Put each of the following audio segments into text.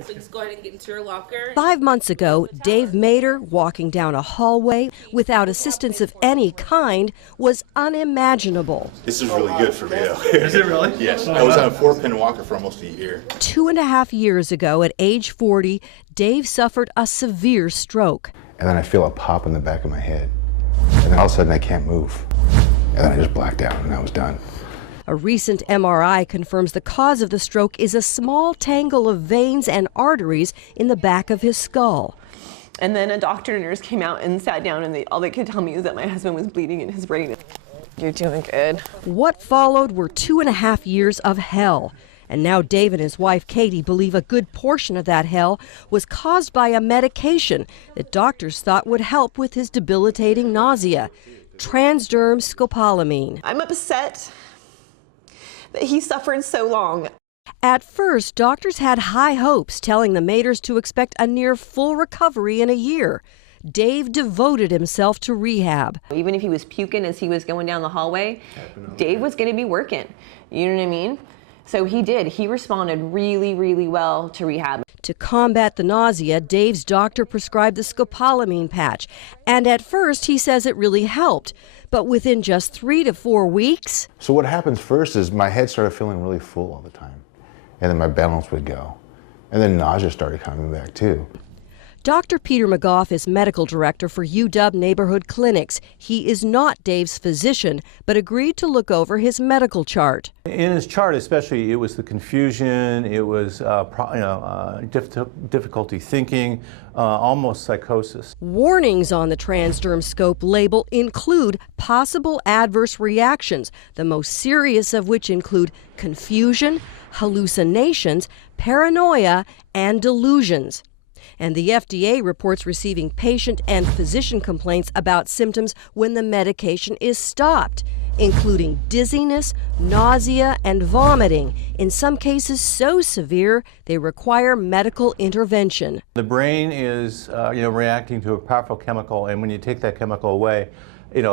So just go ahead and get into your locker. 5 months ago, Dave Mader, walking down a hallway without assistance of any kind, was unimaginable. This is really good for me. Is it really? Yes. I was on a 4-pin walker for almost a year. 2.5 years ago, at age 40, Dave suffered a severe stroke. And then I feel a pop in the back of my head. And then all of a sudden I can't move. And then I just blacked out and I was done. A recent MRI confirms the cause of the stroke is a small tangle of veins and arteries in the back of his skull. And then a doctor and nurse came out and sat down, and all they could tell me is that my husband was bleeding in his brain. You're doing good. What followed were 2.5 years of hell. And now Dave and his wife Katie believe a good portion of that hell was caused by a medication that doctors thought would help with his debilitating nausea, Transderm Scopolamine. I'm upset that he suffered so long. At first, doctors had high hopes, telling the Maders to expect a near full recovery in a year. Dave devoted himself to rehab. Even if he was puking as he was going down the hallway, Dave was going to be working. You know what I mean? So he did. He responded really, really well to rehab. To combat the nausea, Dave's doctor prescribed the scopolamine patch. And at first, he says it really helped. But within just 3 to 4 weeks... So what happens first is my head started feeling really full all the time. And then my balance would go. And then nausea started coming back too. Dr. Peter McGough is medical director for UW Neighborhood Clinics. He is not Dave's physician, but agreed to look over his medical chart. In his chart especially, it was the confusion, it was difficulty thinking, almost psychosis. Warnings on the Transderm Scope label include possible adverse reactions, the most serious of which include confusion, hallucinations, paranoia, and delusions. And the FDA reports receiving patient and physician complaints about symptoms when the medication is stopped, including dizziness, nausea, and vomiting, in some cases so severe they require medical intervention. The brain is reacting to a powerful chemical, and when you take that chemical away, you're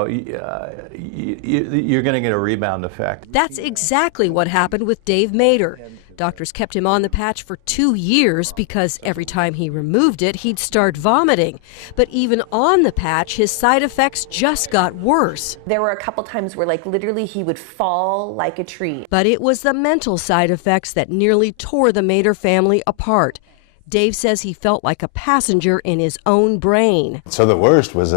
going to get a rebound effect. That's exactly what happened with Dave Mader. Doctors kept him on the patch for 2 years because every time he removed it, he'd start vomiting. But even on the patch, his side effects just got worse. There were a couple times where literally he would fall like a tree. But it was the mental side effects that nearly tore the Mader family apart. Dave says he felt like a passenger in his own brain. So the worst was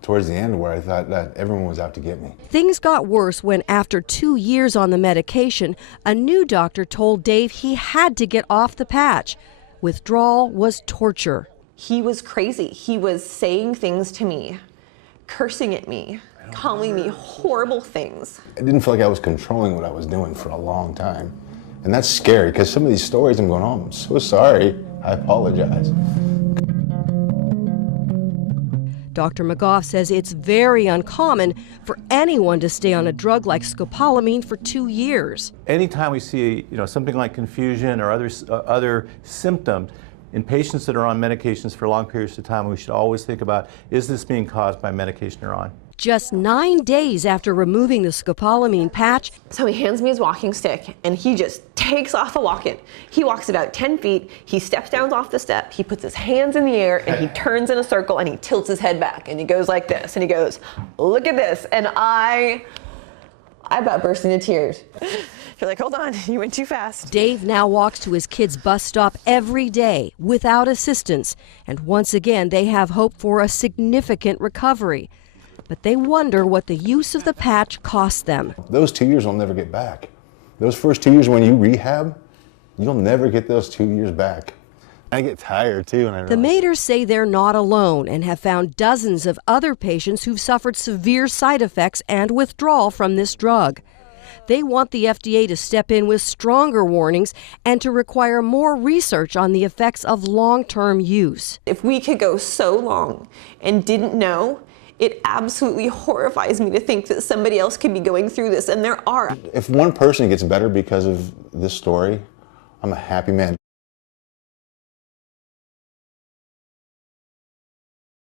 towards the end where I thought that everyone was out to get me. Things got worse when, after 2 years on the medication, a new doctor told Dave he had to get off the patch. Withdrawal was torture. He was crazy. He was saying things to me, cursing at me, calling me horrible things. I didn't feel like I was controlling what I was doing for a long time. And that's scary because some of these stories I'm going, oh, I'm so sorry. I apologize. Dr. McGough says it's very uncommon for anyone to stay on a drug like scopolamine for 2 years. Anytime we see something like confusion or other symptoms in patients that are on medications for long periods of time, we should always think about, is this being caused by medication they're on? Just 9 days after removing the scopolamine patch, so he hands me his walking stick and he just takes off a walking. He walks about 10 feet, he steps down off the step, he puts his hands in the air and he turns in a circle and he tilts his head back and he goes like this and he goes, look at this. And I about burst into tears. You're like, hold on, you went too fast. Dave now walks to his kids' bus stop every day without assistance. And once again, they have hope for a significant recovery. But they wonder what the use of the patch cost them. Those 2 years I'll never get back. Those first 2 years when you rehab, you'll never get those 2 years back. I get tired too. The Maders say they're not alone and have found dozens of other patients who've suffered severe side effects and withdrawal from this drug. They want the FDA to step in with stronger warnings and to require more research on the effects of long-term use. If we could go so long and didn't know, it absolutely horrifies me to think that somebody else could be going through this, and there are. If one person gets better because of this story, I'm a happy man.